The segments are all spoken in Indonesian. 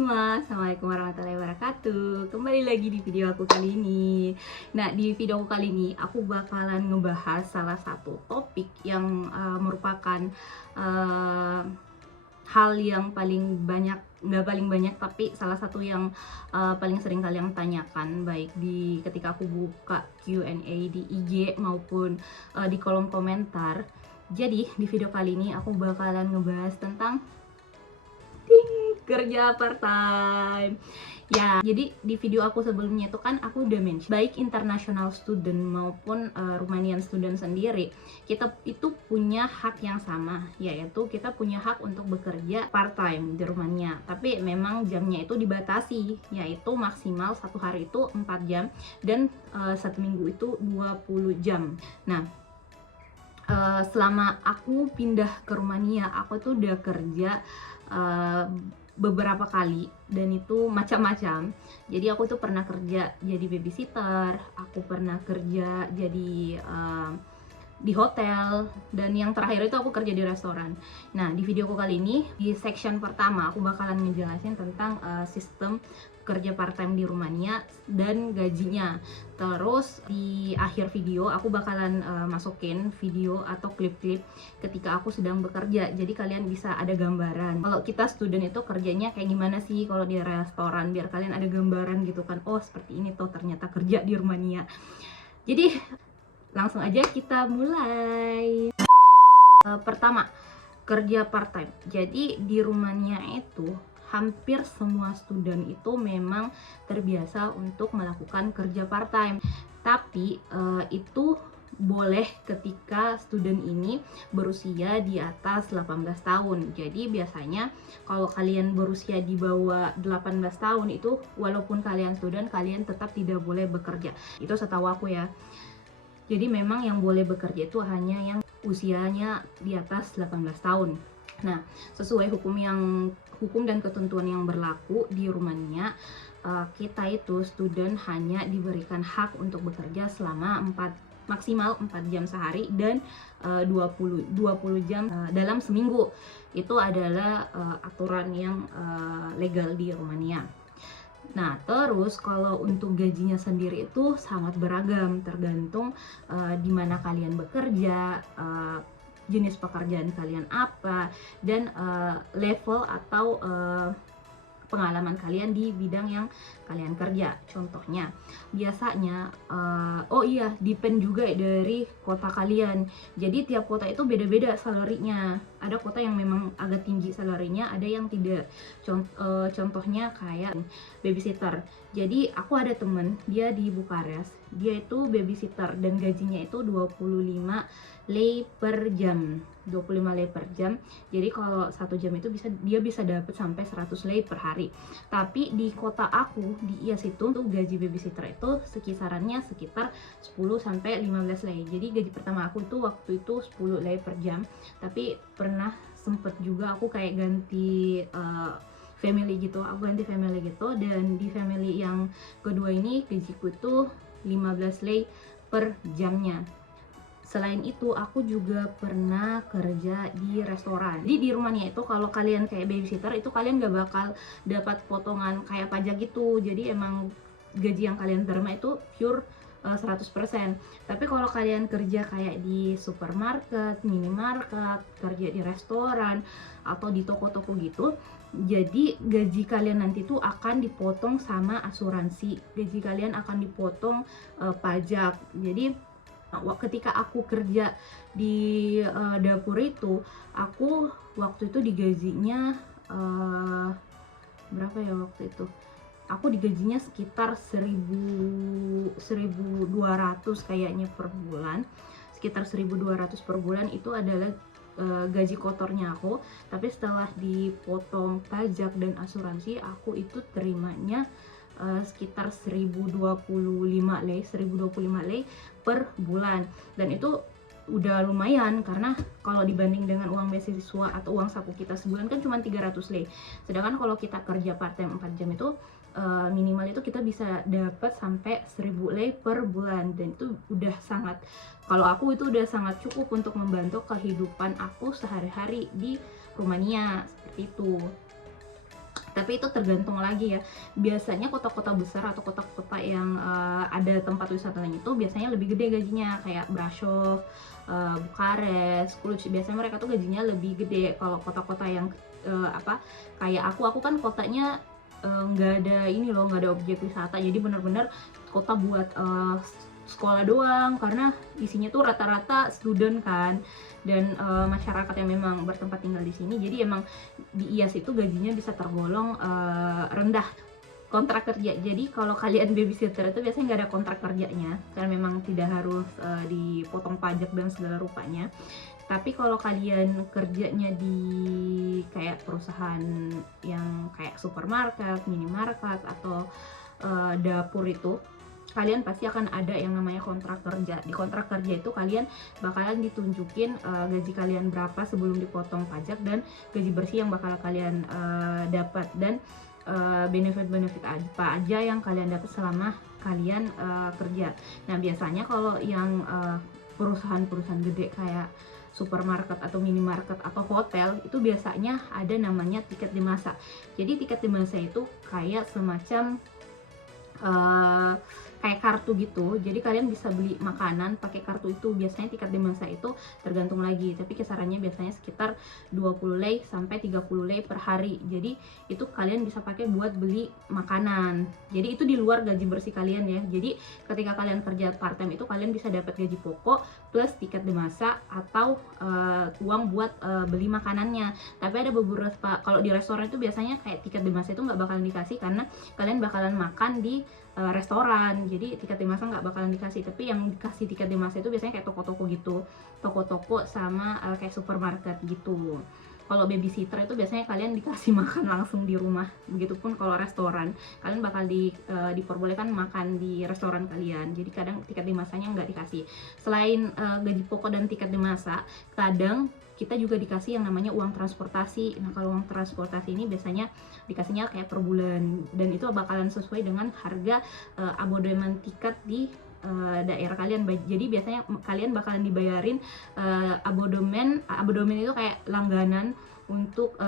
semua, Assalamualaikum warahmatullahi wabarakatuh. Kembali lagi di video aku kali ini. Nah, di video aku kali ini aku bakalan ngebahas salah satu topik yang merupakan uh, hal yang paling banyak, nggak paling banyak, tapi salah satu yang paling sering kalian tanyakan, baik di ketika aku buka Q&A di IG maupun di kolom komentar. Jadi di video kali ini aku bakalan ngebahas tentang kerja part time. Ya, jadi di video aku sebelumnya itu kan aku udah mention, baik international student maupun Romanian student sendiri, kita itu punya hak yang sama, yaitu kita punya hak untuk bekerja part time di Rumania. Tapi memang jamnya itu dibatasi, yaitu maksimal satu hari itu 4 jam dan satu minggu itu 20 jam. Nah, selama aku pindah ke Rumania, aku tuh udah kerja beberapa kali dan itu macam-macam. Jadi aku tuh pernah kerja jadi babysitter, aku pernah kerja jadi di hotel, dan yang terakhir itu aku kerja di restoran. Nah, di videoku kali ini di section pertama aku bakalan ngejelasin tentang sistem kerja part time di Rumania dan gajinya. Terus di akhir video aku bakalan masukin video atau klip-klip ketika aku sedang bekerja, jadi kalian bisa ada gambaran kalau kita student itu kerjanya kayak gimana sih kalau di restoran, biar kalian ada gambaran gitu kan, oh seperti ini tuh ternyata kerja di Rumania. Jadi langsung aja kita mulai. Pertama, kerja part time. Jadi di Rumania itu hampir semua student itu memang terbiasa untuk melakukan kerja part time. Tapi itu boleh ketika student ini berusia di atas 18 tahun. Jadi biasanya kalau kalian berusia di bawah 18 tahun itu, walaupun kalian student, kalian tetap tidak boleh bekerja. Itu setahu aku ya. Jadi memang yang boleh bekerja itu hanya yang usianya di atas 18 tahun. Nah, sesuai hukum dan ketentuan yang berlaku di Rumania, kita itu student hanya diberikan hak untuk bekerja selama maksimal 4 jam sehari dan 20 jam dalam seminggu. Itu adalah aturan yang legal di Rumania. Nah, terus kalau untuk gajinya sendiri itu sangat beragam, tergantung di mana kalian bekerja, jenis pekerjaan kalian apa, dan level atau pengalaman kalian di bidang yang kalian kerja. Contohnya, biasanya depend juga dari kota kalian. Jadi tiap kota itu beda-beda salarinya. Ada kota yang memang agak tinggi salarinya, ada yang tidak. Contohnya kayak babysitter. Jadi aku ada temen, dia di Bukares, dia itu babysitter dan gajinya itu 25 lei per jam. 25 lei per jam. Jadi kalau 1 jam itu dia bisa dapat sampai 100 lei per hari. Tapi di kota aku di IAS itu gaji babysitter itu sekisarannya sekitar 10 sampai 15 lei. Jadi gaji pertama aku itu waktu itu 10 lei per jam. Tapi pernah sempet juga aku kayak ganti family gitu. Aku ganti family gitu, dan di family yang kedua ini gajiku itu 15 lei per jamnya. Selain itu, aku juga pernah kerja di restoran. Jadi di Rumania itu kalau kalian kayak babysitter itu kalian gak bakal dapat potongan kayak pajak gitu. Jadi emang gaji yang kalian terima itu pure 100%. Tapi kalau kalian kerja kayak di supermarket, minimarket, kerja di restoran atau di toko-toko gitu, jadi gaji kalian nanti tuh akan dipotong sama asuransi. Gaji kalian akan dipotong pajak. Jadi ketika aku kerja di dapur itu, aku waktu itu digajinya berapa ya waktu itu? Aku digajinya sekitar 1200 kayaknya per bulan. Sekitar 1200 per bulan itu adalah gaji kotornya aku. Tapi setelah dipotong pajak dan asuransi, aku itu terimanya sekitar 1025 lei per bulan. Dan itu udah lumayan, karena kalau dibanding dengan uang beasiswa atau uang saku kita sebulan kan cuma 300 lei. Sedangkan kalau kita kerja part time 4 jam itu minimal itu kita bisa dapat sampai 1000 lei per bulan, dan itu udah sangat, kalau aku itu udah sangat cukup untuk membantu kehidupan aku sehari-hari di Rumania, seperti itu. Tapi itu tergantung lagi ya. Biasanya kota-kota besar atau kota-kota yang ada tempat wisatanya itu biasanya lebih gede gajinya, kayak Brasov, Bukares, Cluj. Biasanya mereka tuh gajinya lebih gede. Kalau kota-kota yang kayak aku kan kotanya nggak ada ini loh, nggak ada objek wisata, jadi bener-bener kota buat sekolah doang, karena isinya tuh rata-rata student kan, dan masyarakat yang memang bertempat tinggal di sini. Jadi emang di IAS itu gajinya bisa tergolong rendah. Kontrak kerja, jadi kalau kalian babysitter itu biasanya nggak ada kontrak kerjanya, karena memang tidak harus dipotong pajak dan segala rupanya. Tapi kalau kalian kerjanya di kayak perusahaan yang kayak supermarket, minimarket, atau dapur itu, kalian pasti akan ada yang namanya kontrak kerja. Di kontrak kerja itu kalian bakalan ditunjukin gaji kalian berapa sebelum dipotong pajak, dan gaji bersih yang bakal kalian dapat, dan benefit-benefit apa aja yang kalian dapat selama kalian kerja. Nah biasanya kalau yang perusahaan-perusahaan gede kayak supermarket atau minimarket atau hotel, itu biasanya ada namanya tiket di masa. Jadi tiket di masa itu kayak semacam kayak kartu gitu, jadi kalian bisa beli makanan pakai kartu itu. Biasanya tiket di masa itu tergantung lagi, tapi kisarannya biasanya sekitar 20 lei sampai 30 lei per hari. Jadi itu kalian bisa pakai buat beli makanan, jadi itu di luar gaji bersih kalian ya. Jadi ketika kalian kerja part time itu kalian bisa dapat gaji pokok plus tiket di masa atau uang buat beli makanannya. Tapi ada beberapa, kalau di restoran itu biasanya kayak tiket di masa itu nggak bakalan dikasih, karena kalian bakalan makan di restoran, jadi tiket di masa nggak bakalan dikasih. Tapi yang dikasih tiket di masa itu biasanya kayak toko-toko gitu, toko-toko sama kayak supermarket gitu. Kalau babysitter itu biasanya kalian dikasih makan langsung di rumah. Begitupun kalau restoran, kalian bakal diperbolehkan makan di restoran kalian. Jadi kadang tiket di masanya nggak dikasih. Selain gaji pokok dan tiket di masa, kadang kita juga dikasih yang namanya uang transportasi. Nah kalau uang transportasi ini biasanya dikasihnya kayak per bulan, dan itu bakalan sesuai dengan harga abodemen tiket di daerah kalian. Jadi biasanya kalian bakalan dibayarin abodemen itu kayak langganan untuk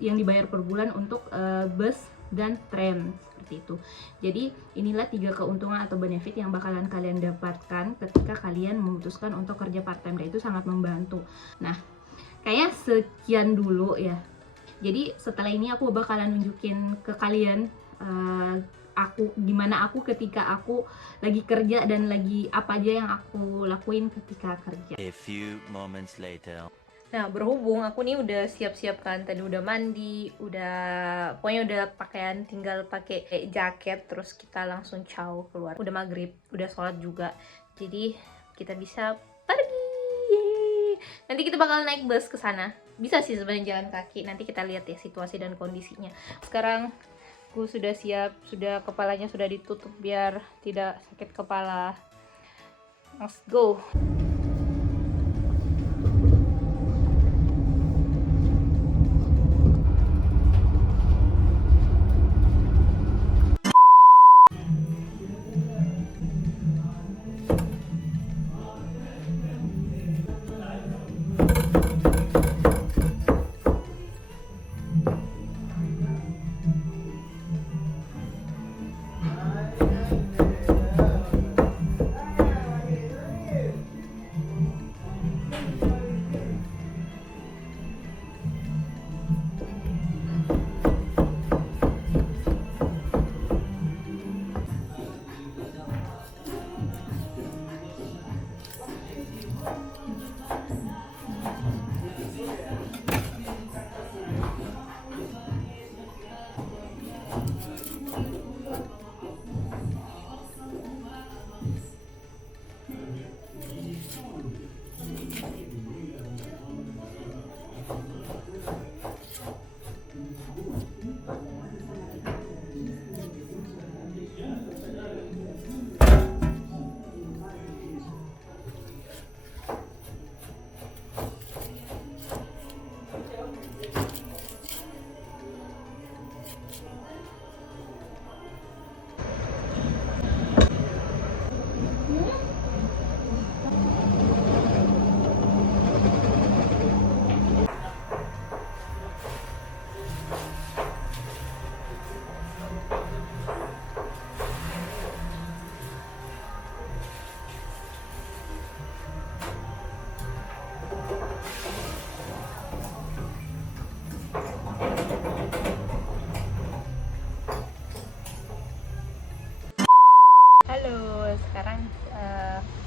yang dibayar per bulan untuk bus dan tram, seperti itu. Jadi inilah 3 keuntungan atau benefit yang bakalan kalian dapatkan ketika kalian memutuskan untuk kerja part time, dan itu sangat membantu. Nah kayaknya sekian dulu ya. Jadi setelah ini aku bakalan nunjukin ke kalian gimana aku ketika aku lagi kerja, dan lagi apa aja yang aku lakuin ketika kerja. A few moments later. Nah berhubung aku nih udah siap-siap kan, tadi udah mandi, pokoknya udah pakaian, tinggal pakai jaket, terus kita langsung ciao keluar. Udah maghrib, udah sholat juga, jadi kita bisa pergi. Yeay. Nanti kita bakal naik bus ke sana. Bisa sih sebenarnya jalan kaki, nanti kita lihat ya situasi dan kondisinya. Sekarang gue sudah siap, sudah kepalanya sudah ditutup biar tidak sakit kepala. Let's go.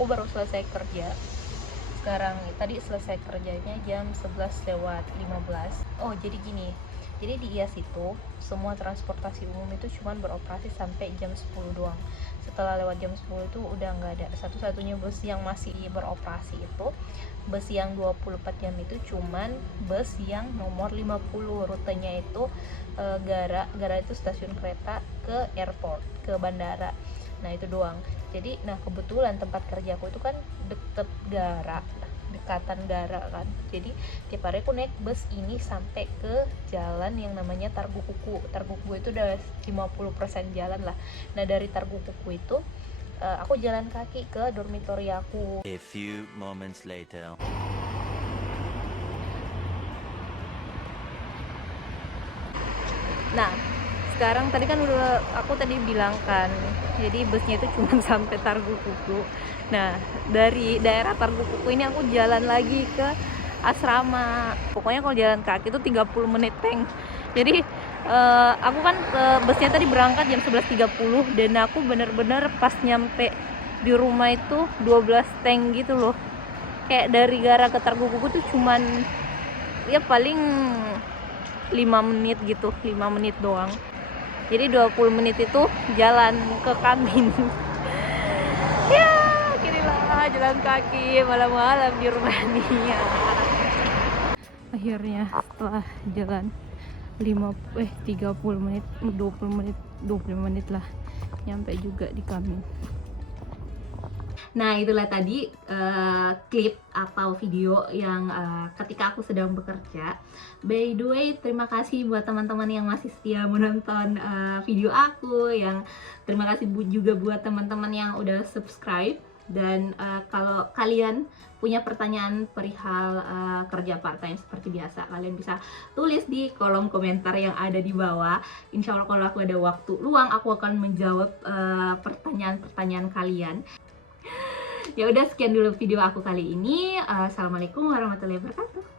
aku baru selesai kerja sekarang. Tadi selesai kerjanya jam 11:15. Oh, jadi gini, jadi di IAS itu semua transportasi umum itu cuma beroperasi sampai jam 10 doang. Setelah lewat jam 10 itu udah nggak ada. Satu-satunya bus yang masih beroperasi itu bus yang 24 jam itu cuman bus yang nomor 50, rutenya itu Gara itu stasiun kereta ke airport, ke bandara. Nah itu doang. Jadi kebetulan tempat kerjaku itu kan dekatan Gara kan. Jadi tiap hari aku naik bus ini sampai ke jalan yang namanya Targu Kuku. Targu Kuku itu udah 50% jalan lah. Nah dari Targu Kuku itu aku jalan kaki ke dormitory aku. A few moments later. Nah, sekarang tadi kan aku tadi bilang kan, jadi busnya itu cuma sampai Targu Kuku. Nah, dari daerah Targu Kuku ini aku jalan lagi ke asrama. Pokoknya kalau jalan kaki itu 30 menit, Teng. Jadi aku kan busnya tadi berangkat jam 11:30 dan aku bener-bener pas nyampe di rumah itu 12 Teng gitu loh. Kayak dari Gara ke Targu Kuku tuh cuman ya paling 5 menit gitu, 5 menit doang. Jadi 20 menit itu jalan ke kabin. Ya, kirilah jalan kaki malam-malam di Rumania. Akhirnya setelah jalan 30 menit, 20 menit lah nyampe juga di kabin. Nah itulah tadi klip atau video yang ketika aku sedang bekerja. By the way, terima kasih buat teman-teman yang masih setia menonton video aku, yang terima kasih juga buat teman-teman yang udah subscribe. Dan kalau kalian punya pertanyaan perihal kerja part time seperti biasa, kalian bisa tulis di kolom komentar yang ada di bawah. Insya Allah kalau aku ada waktu luang, aku akan menjawab pertanyaan-pertanyaan kalian. Ya udah, sekian dulu video aku kali ini. Assalamualaikum warahmatullahi wabarakatuh.